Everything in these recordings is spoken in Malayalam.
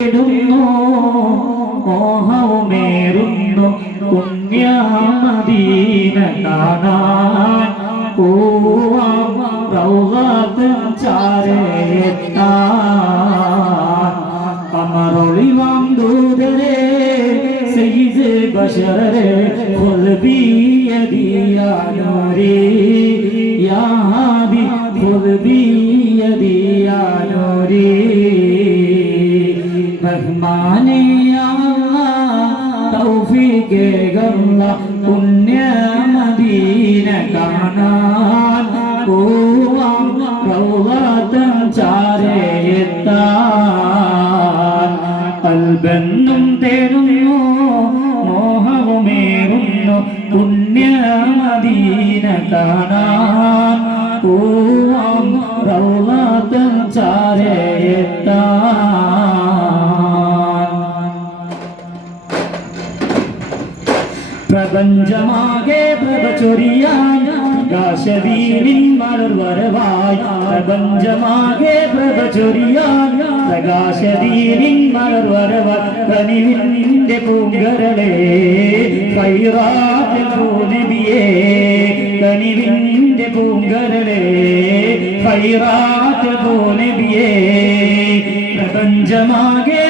തേടുന്നു മോഹവുമേറുന്നു പുണ്യമദീന കാണാൻ പോവാം റൗളത്തും ചാരയെത്താൻ കമറൊളിവാം ദൂതരെ സയ്യിദ് ബശറരെ ഖുൽബി യദിയാ നൂരി യാ ഹാദി ഖുൽബി മോഹവുമേറുന്നു പുണ്യ മദീന കാണാൻ പോവാം റൗളത്തൻ ചാരയെത്താൻ പ്രപഞ്ചമാകെ പ്രഭ ചൊരിയാൻ പ്രകാശവീരിൻ മലർ വരവായി. പ്രപഞ്ചമാകെ പ്രഭ ചൊരിയാൻ മലർ വരവായി. കനിവിന്റെ പൂങ്കരളെ കൈറാറ്റ് പൂനബിയേ കനിവിന്റെ പൂങ്കരളെ കൈറാറ്റ് പൂനബിയേ പ്രപഞ്ചമാകെ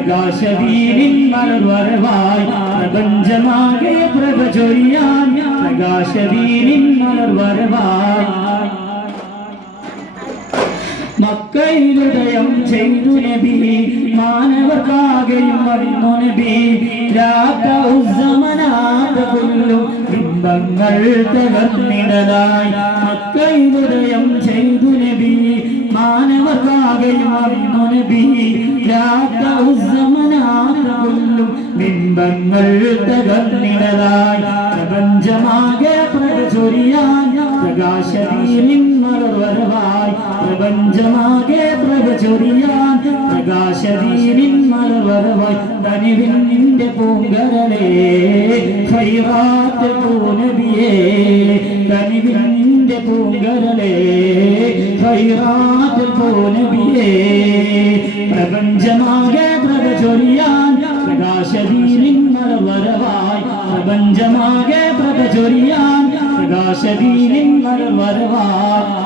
പ്രകാശവീരിൻ മലർവരവായി പ്രപഞ്ചമാകെ പ്രഭ ചൊരിയാൻ പ്രകാശവീരിൻ മലർവരവായി മക്കയിലുദയം ചെയ്തു നബി മാനവർക്കാകെയും വന്നു നബി. രാത്തമനാഥകൊല്ലും ബിംബങ്ങൾ തകർന്നിടലായി. മക്കയിലുദയം ചെയ്തു നബി മാനവർക്കാകെയും വന്നു നബി. രാത്തമനാഥകൊല്ലും ബിംബങ്ങൾ തകർന്നിടലായി പ്രപഞ്ചമാകെ പ്രചൊരിയാൻ പ്രകാശവീരിൻ മലർവരവായി പ്രപഞ്ചമാകെ പ്രചൊരിയാൻ പ്രകാശവീരിൻ മലർവരവായി തനിവിൻ നിന്റെ പൂങ്കരലേ ഹൈറാത്ത് പൂനബിയേ തനിവിൻ നിന്റെ പൂങ്കരളേ ഹൈറാത്ത് പൂനബിയേ പ്രപഞ്ചമാകെ പ്രചൊരിയാൻ പ്രകാശവീരിൻ മലർവരവായി പ്രപഞ്ചമാകെ പ്രചൊരിയാൻ പ്രകാശവീരിൻ മലർവരവായി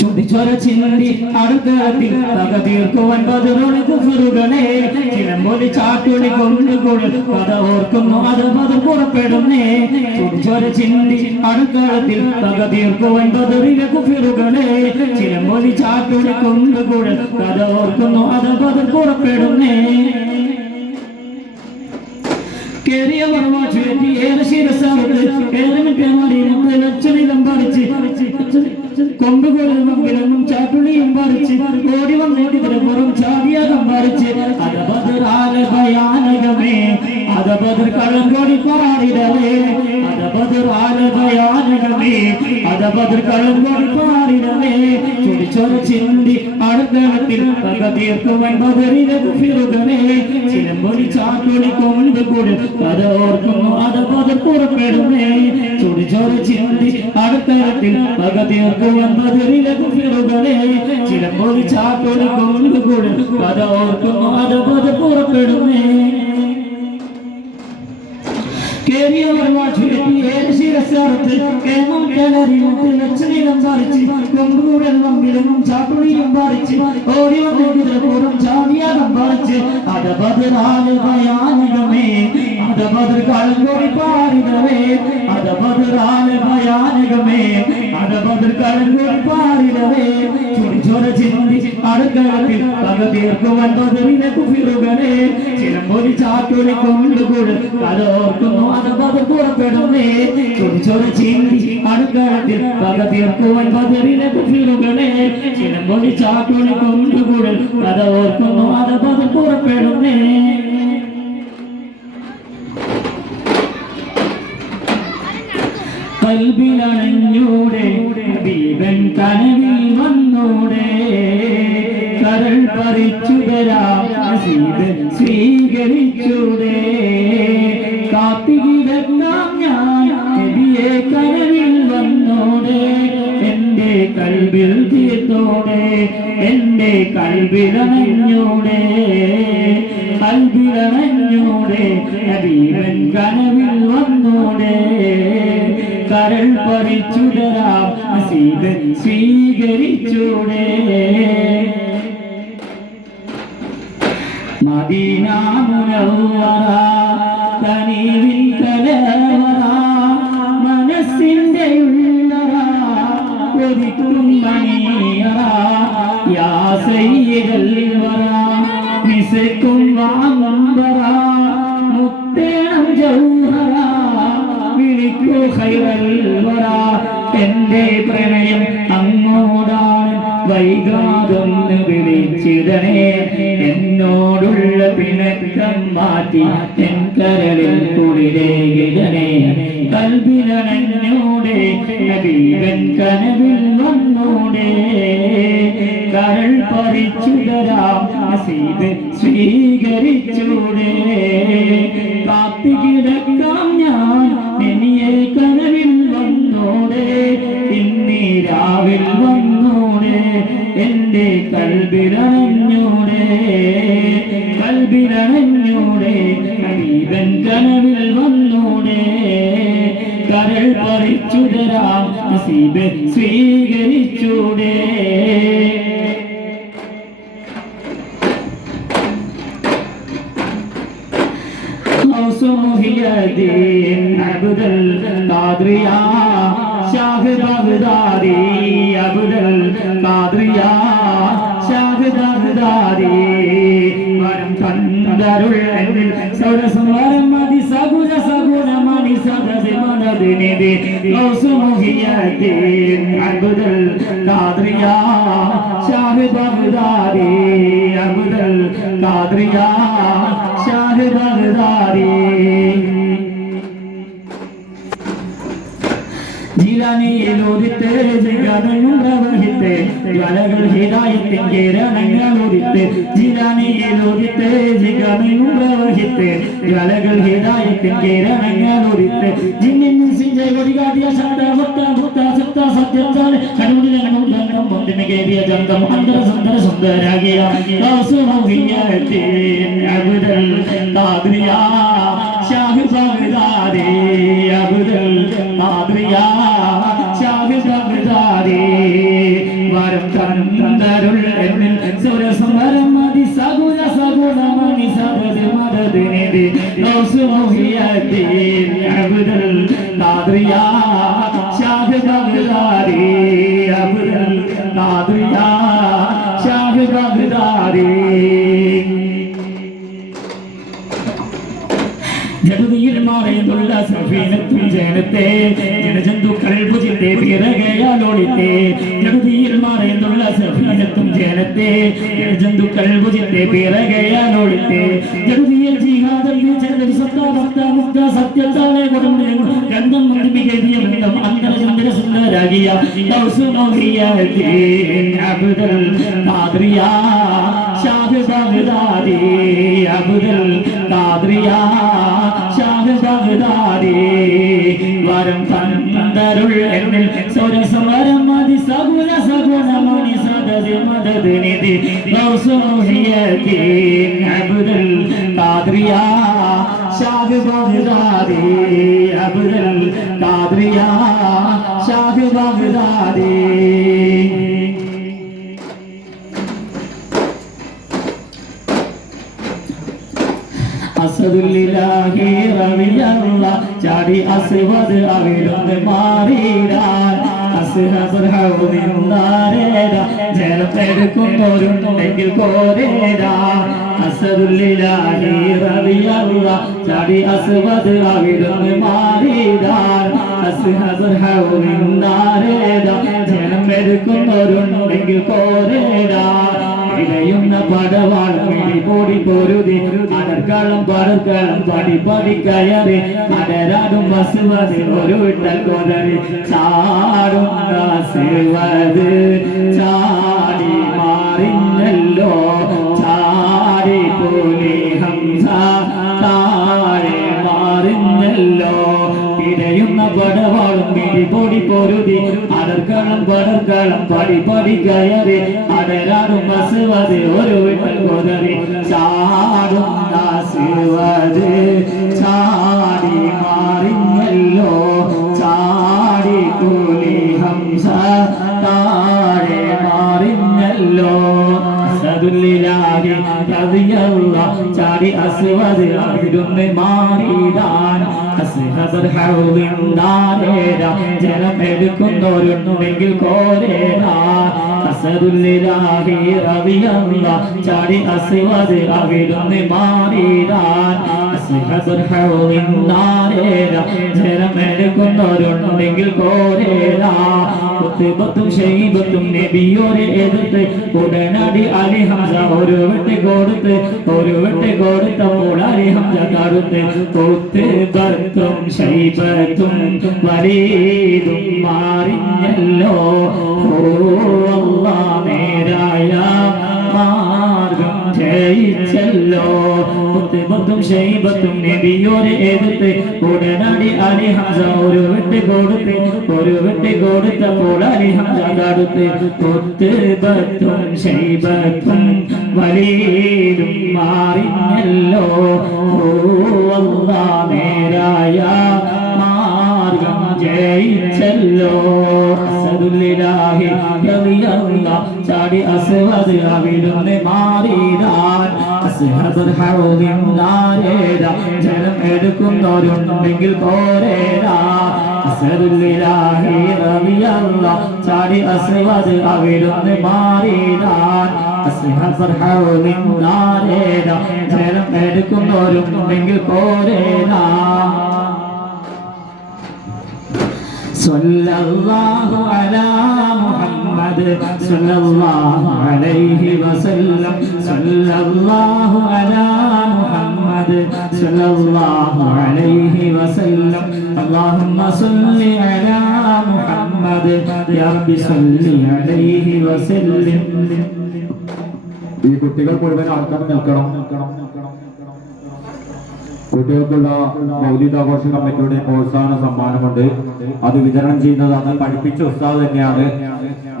ചുടിച്ചൊര ചിന്തി അടുത്തത്തിൽ തക തീർക്കുവൻ പതിറൊളി കുഫറുകളെ. ചിലമ്പൊലി ചാട്ടുളി കൊണ്ടുകൊടു. പത ഓർക്കുന്നു അത് പത പുറപ്പെടുന്നേ. ചുടിച്ചൊര അടുക്കളത്തിൽ തക തീർക്കുവൻ പതിറിലെ കുഫറുകളെ ചിലമ്പൊലി ചാട്ടുളി കൊണ്ടുകൊടു കഥ ഓർക്കുന്നു അത് പതിർ പുറപ്പെടുന്നേ. കേറിയ മാറ്റി ഏറെ ശിരസാറത്ത് ഏറെ മിക്കമാരി ലക്ഷണിതം പറിച്ച്. കൊമ്പുകളും ചാട്ടുളിയും പറിച്ച്. ഓടി പുറം ചാടിയകം പറിച്ച്. അതബദർ കളങ്കോടി പാടിടവേ അതബദർ ഭയാനകമേ അതബദർ കളങ്കോടി പാടിടവേ ചൊടിച്ചൊര ചിന്തി അടുത്തളത്തിൽ പക തീർക്കുവൻ ബദറിലെ കുഫിറുകളെ ചിലമ്പൊലി കൊണ്ട് കൂടെ കഥ ഓർക്കുന്നു അതബദർ പുറപ്പെടുമേ ചൊടിച്ചൊര ചിന്തി അടുത്തളത്തിൽ പക തീർക്കുവൻ ബദറിലെ കുഫിറുകളെ ചിലമ്പൊലി കൊണ്ട് കൂടെ കഥ ഓർക്കുന്നു അതബദർ പദർ മാറ്റി ഏത് ശിരസാറത്ത് കേമം കിണറി മുട്ടി ലക്ഷണിലും പറിച്ച് കൊമ്പുകൂടെല്ലാം വിലങ്ങും ചാട്ടുളിയും പറിച്ച് ഓടി വന്നിട്ട് പൂരം ചാടിയാകം പറിച്ച് അതപതിനാല് ഭയാനകമേ അതപതിർ കളങ്കോടി പാടിടവേ അടുക്കളത്തിൽ പക തീർക്കുവാൻ ബദറിനെ കുഫിറുകളെ ചിലമ്പൊലി ചാട്ടൊലി കൊണ്ടുകൂട് കലോർക്കുന്നു അത് പത പുറപ്പെടുന്നേ. ചൊടിച്ചൊര ചിന്തി അടുക്കളത്തിൽ പക തീർക്കുവാൻ ബദറിനെ കുഫിറുകളെ ചിലമ്പൊലി ചാട്ടൊലി കൊണ്ടുകൂട് കഥ ഓർക്കുന്നു പറിച്ചു തരാം സ്വീകരിച്ചുടേ സ്വീകരിച്ചൂടെ കാത്തികിടക്കാം ഞാൻ നബിയെ കനവിൽ വന്നോടെ എന്റെ കൽവിൽ തീർത്തോടെ എന്റെ കൽബിലണഞ്ഞൂടെ കൽബിലണഞ്ഞൂടെ നബീവൻ കനവിൽ വന്നോടെ. കരൾ പറിച്ചുടരാം നസീബ് സ്വീകരിച്ചൂടെ. মারা പിണക്കം മാറ്റി എൻ കരളിൽ കുളിരേകിടണേ കൽവിലണഞ്ഞൂടെ നബീവൻ കനവിൽ വന്നൂടെ. കരൾ പറിച്ചുതരാം നസീബ് സ്വീകരിച്ചൂടെ. കാത്തുകിടക്കാം ഞാൻ ഇനിയെ കനവിൽ വന്നൂടെ. ഇന്നീരാവിൽ വന്നോടെ എന്റെ കൽബിറഞ്ഞൂടെ കൽബിറഞ്ഞൂടെ ഹബീബൻ കനവിൽ വന്നൂടെ. കരൾ പറിച്ചുതരാസീബൻ സ്വീകരിച്ചൂടെ. മുഹിയദീൻ നബുദൽ ഖാദ്രിയ ഷാഹ് ബഗ്ദാദി അബുലൽ കാദ്രിയ ഷാഹിദാരി വരം തന്തരുൾ എന്നിൽ സൗരസമരം മതി സഗുര സഗുണ മണി സദസ് മനതിനിതി കൗസുമുഖിയത്തിൻ അബുദൽ കാദ്രിയ ഷാഹിദാരി അബുദൽ കാദ്രിയ ഷാഹിദാരി ഭക്ത ഭക്ത സത്ത സത്യത്താൽ കണ്ണുടിലങ്ങും ഗംഗം പൊന്തിമകേറിയ ജന്തം അന്തര സുന്ദര സുന്ദരാകിയ ഷാഹ് ബഗ്ദാദി അബ്ദുൽ ഖാദ്രിയ തന്നരുൾ എന്നിൽ സുരസമരം മതി. സഗുണ സകുല മണി സദത് മദത് നിധി. ഗൗസ് മുഹിയദ്ദീൻ അബ്ദുൽ ഖാദ്രിയ ഷാഹ് ബഗ്ദാദി അബ്ദുൽ ഖാദ്രിയ ഷാഹ് ബഗ്ദാദി. ജഗതിയിൽ മാറിയുള്ള സഫീനത്തും ജനത്തെ ജനജന്തുക്കൾ ഭുജിത്തെ പിറകയാലോളിത്തെ ജഗതിയിൽ മാറിയുള്ള സഫീനത്തും ജനത്തെ. ജന്തുക്കൾ ഭുജത്തെ പിറകയാലോളിത്തെ ജഗതിയിൽ ജിഹാദം ജനതൽ സത്താ ഭക്ത മുക്ത സത്യത്താലെ കൊടുമുടി ഗന്ധം മന്ദിമികേതിയ ബന്ധം അന്തരചന്ദ്ര സുന്ദരാകിയ. അബുദൽ ഖാദ്രിയ ഷാഹ് ബഗ്ദാദി അബ്ദുൽ ഖാദ്രിയ ഷാഹ് ബഗ്ദാദി അസദുല്ലാഹി റളിയല്ല ചാടി അസ്വദ് അവിടുന്ന് മാറിയിടാൻ. ഹൗദിന്ദാരേടാ ജലത്തെടുക്കുന്നവരുണ്ടെങ്കിൽ പോരേടാ അസദുല്ലാഹി റളിയല്ല ചാടി അസ്വദ് അവിടുന്ന് മാറിയിടാൻ അസ്ഹബർ ഹൗദിന്ദാരേടാ ജലം എടുക്കുന്നവരുണ്ടെങ്കിൽ ഇടയുന്ന പടവാൾ മിഴി പൊടി പൊരുതി. അടർക്കളം പടർക്കളം പടി പടി കയറി. കടരാടും വസുവത് ഒരു വിട്ടൽ കൊതറി. ചാടും ചാടി മാറിഞ്ഞല്ലോ. ചാടി പോലെ ഹംസ. താഴെ മാറിഞ്ഞല്ലോ. ഇടയുന്ന പടവാളും പിടി പൊടി പൊരുതി. അടർ ആടുകളം പടർക്കളം പടി പടി കയറി അടരാടും ബസുവത് ഒരു വിട്ടൽ കൊതറി ചാടും ദാസുവത് ചാടി അസദുല്ലിലാഹി കവിയുള്ള ചാടി അസുവത് അതിരുന്ന് ഹൗലിന്ദാരേര ജലം എടുക്കുന്നവരുണ്ടെങ്കിൽ കോരേരാ ചാടി അസുവത് അവിടുന്ന് മാറിടാൻ അസ്ഹബർ ഹൗലിന്ദാരേര ജലം എടുക്കുന്നവരുണ്ടെങ്കിൽ കോരേരാ കുത്തിബത്തും ഷെയ്ബത്തും നബിയോരെ എതിർത്ത് ഉടനടി അലി ഹംസ ഒരു വെട്ട് കൊടുത്ത് ഒരു വെട്ട് കൊടുത്തപ്പോൾ അലി ഹംസ തടുത്ത് കുത്തിബത്തും ഷെയ്ബത്തും വരീതും മാറിഞ്ഞല്ലോ നേരായ മാർഗം ജയിച്ചല്ലോ കുത്തിബത്തും ഷെയ്ബത്തും നബിയോരെ എതിർത്ത് ഉടനടി അലി ഹംസ ഒരു വെട്ടി കൊടുത്ത് ഒരു വെട്ടി കൊടുത്തപ്പോൾ അലി ഹംസ തടുത്ത് കുത്തിബത്തും ഷെയ്ബത്തും വലീലും മാറിഞ്ഞല്ലോ. മാറിയല്ലോ നേരായ മാർഗം ജയിച്ചല്ലോ. ചാടി അസുവത് അവിടുന്ന് നാരേര ജലം എടുക്കുന്നവരുണ്ടെങ്കിൽ പോരേരാ ചാടി അസുവത് അവിടുന്ന് നാരേര ജലം എടുക്കുന്നവരുണ്ടെങ്കിൽ പോരേരാ സല്ലല്ലാഹു അലാ മുഹമ്മദ് സല്ലല്ലാഹു അലൈഹി വസല്ലം. സല്ലല്ലാഹു അലാ മുഹമ്മദ് സല്ലല്ലാഹു അലൈഹി വസല്ലം. അല്ലാഹുമ്മ സല്ലി അലാ മുഹമ്മദ്. യാ റബ്ബി സല്ലി അലൈഹി വസല്ലം. ഈ കുട്ടികൾ മുഴുവൻ ആൾക്കാർ നിൽക്കണം നിൽക്കണം. കുട്ടികൾക്കുള്ള മൗലികാഘോഷ കമ്മിറ്റിയുടെ പ്രോത്സാഹന സമ്മാനമുണ്ട്. അത് വിതരണം ചെയ്യുന്നത് അന്ന് പഠിപ്പിച്ച ഉസ്താദ് തന്നെയാണ്.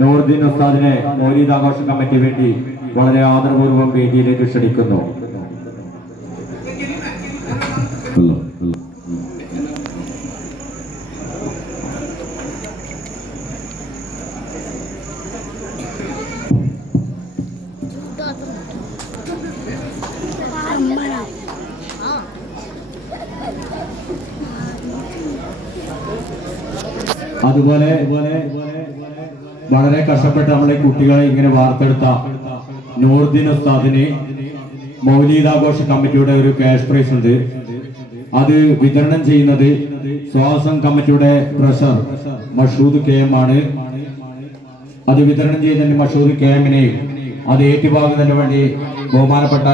നൂറുദ്ദീൻ ഉസ്താദിനെ മൗലികാഘോഷ കമ്മിറ്റി വേണ്ടി വളരെ ആദരപൂർവം വേദിയിലേക്ക് ക്ഷണിക്കുന്നു. അതുപോലെ വളരെ കഷ്ടപ്പെട്ട് നമ്മളെ കുട്ടികളെ ഇങ്ങനെ വാർത്തെടുത്ത നൂർദ്ദീൻ ഉസ്താദിന് മൗലീദാഘോഷ കമ്മിറ്റിയുടെ ഒരു ക്യാഷ് പ്രൈസ് ഉണ്ട്. അത് വിതരണം ചെയ്യുന്നത് സ്വാസം കമ്മിറ്റിയുടെ പ്രഷർ മഷൂദ് കെ എം ആണ്. അത് വിതരണം ചെയ്യുന്നതിന് മഷൂദ് കെ എമ്മിനെയും അത് ഏറ്റുവാങ്ങുന്നതിന് വേണ്ടി ബഹുമാനപ്പെട്ട